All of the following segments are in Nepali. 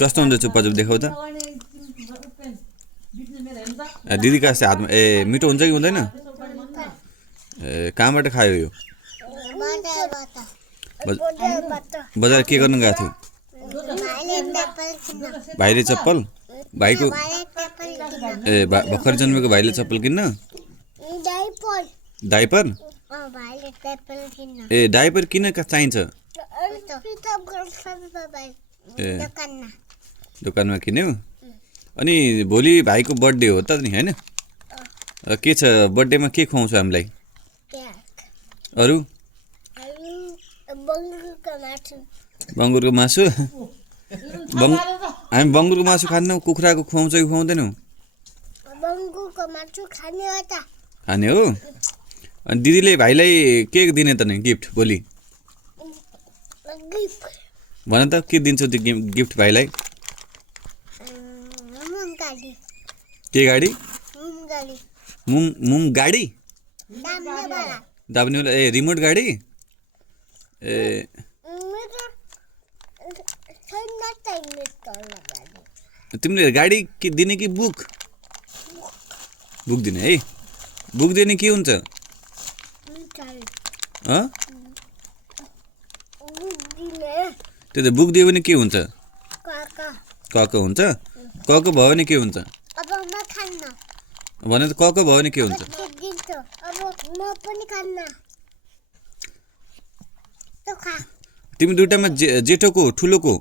कस्तो हुन्छ चुप्पा चुप देखाउ त दिदी कस्तो हातमा ए मिठो हुन्छ कि हुँदैन ए कहाँबाट खायो यो बजार के गर्न गएको थियो भाइले चप्पल भाइको ए भर्खर जन्मेको भाइले चप्पल किन्न डाइपर ए डाइपर किन चाहिन्छ ए दोकानमा किन्यौ अनि भोलि भाइको बर्थडे हो त नि हैन के छ बर्थडेमा के खुवाउँछ हामीलाई अरु बङ्गुरको मासु हामी बङ्गुरको मासु खान्नौ कुखुराको खुवाउँछ कि खुवाउँदैनौ खाने हो अनि दिदीले भाइलाई के दिने त नि गिफ्ट भोलि भन त के दिन्छौ त्यो गिफ्ट भाइलाई के गाडी मुम गाडी दाब्ने ए रिमोट गाडी ए तिमीले गाडी के दिने कि बुक दिने है बुक दिने के हुन्छ त्यो त बुक दियो भने के हुन्छ कक हुन्छ कक भयो भने के हुन्छ भने त कक भयो भने के हुन्छ तिमी दुईटामा जेठोको ठुलोको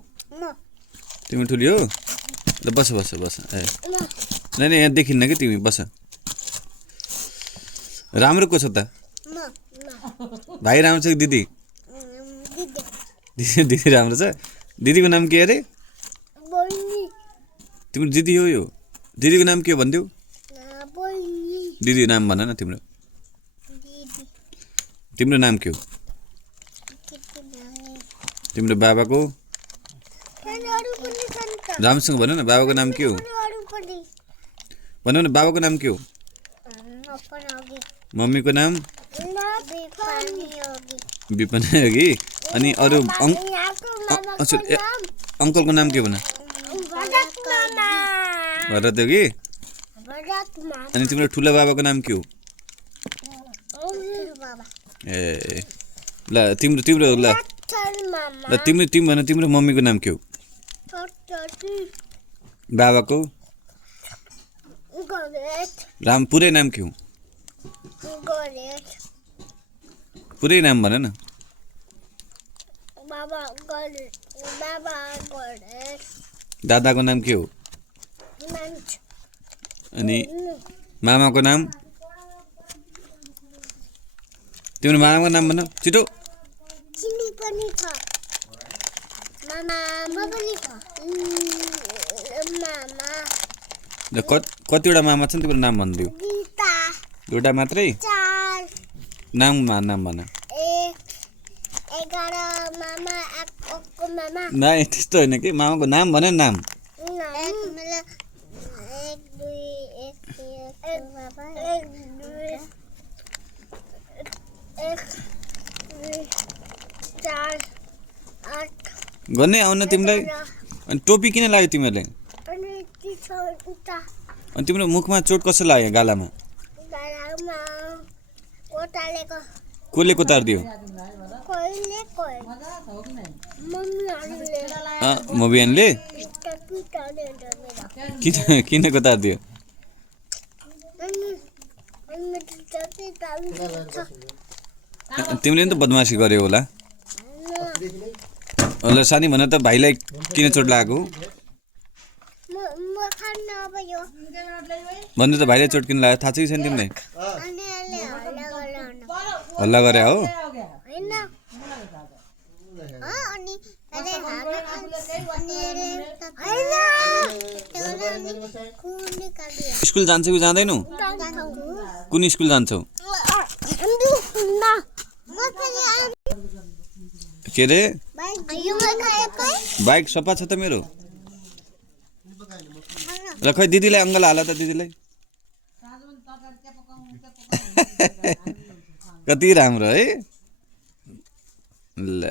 तिमी ठुली हो ल बस ए नै यहाँ देखिन्न कि तिमी बस राम्रो को छ त भाइ राम्रो छ कि दिदी दिदी राम्रो छ दिदीको नाम के अरे तिम्रो दिदी हो यो दिदीको नाम के भनिदेऊ दिदी नाम भन न तिम्रो नाम के हो तिम्रो बाबाको रामसँग भन न बाबाको नाम के हो भन न बाबाको नाम के हो मम्मीको नाम विपन योगी अनि अरू अङ्कलको नाम के भन भरत योगी अनि तिम्रो ठुलो बाबाको नाम के हो ए ल तिम्रो ल तिमी भन तिम्रो मम्मीको नाम के हो बाबाको राम पुरै नाम के हो पुरै नाम भन न दादाको नाम के हो अनि मामाको नाम तिम्रो मामाको नाम भन छिटो कतिवटा मामा छन् तिम्रो नाम भनिदिऊ एउटा मात्रै नाम भन नाइ त्यस्तो होइन कि मामाको नाम भन नाम गर्ने आउन तिमीलाई अनि टोपी किन लाग्यो तिमीहरूले अनि तिम्रो मुखमा चोट कसो लाग्यो गालामा कसले कोतारिदियो मोबियनले किन कोतारिदियो तिमीले नि त बदमासी गर्यो होला ल सानी भन त भाइलाई किन चोट लागेको भन्नु त भाइलाई चोट किन लाग्यो थाहा छ कि छैन तिमीलाई हल्ला गरे हो स्कुल जान्छौ कि जाँदैनौ कुन स्कुल जान्छौ के रे बाइक सफा छ त मेरो ल खै दिदीलाई अङ्गल हाल त दिदीलाई कति राम्रो है ल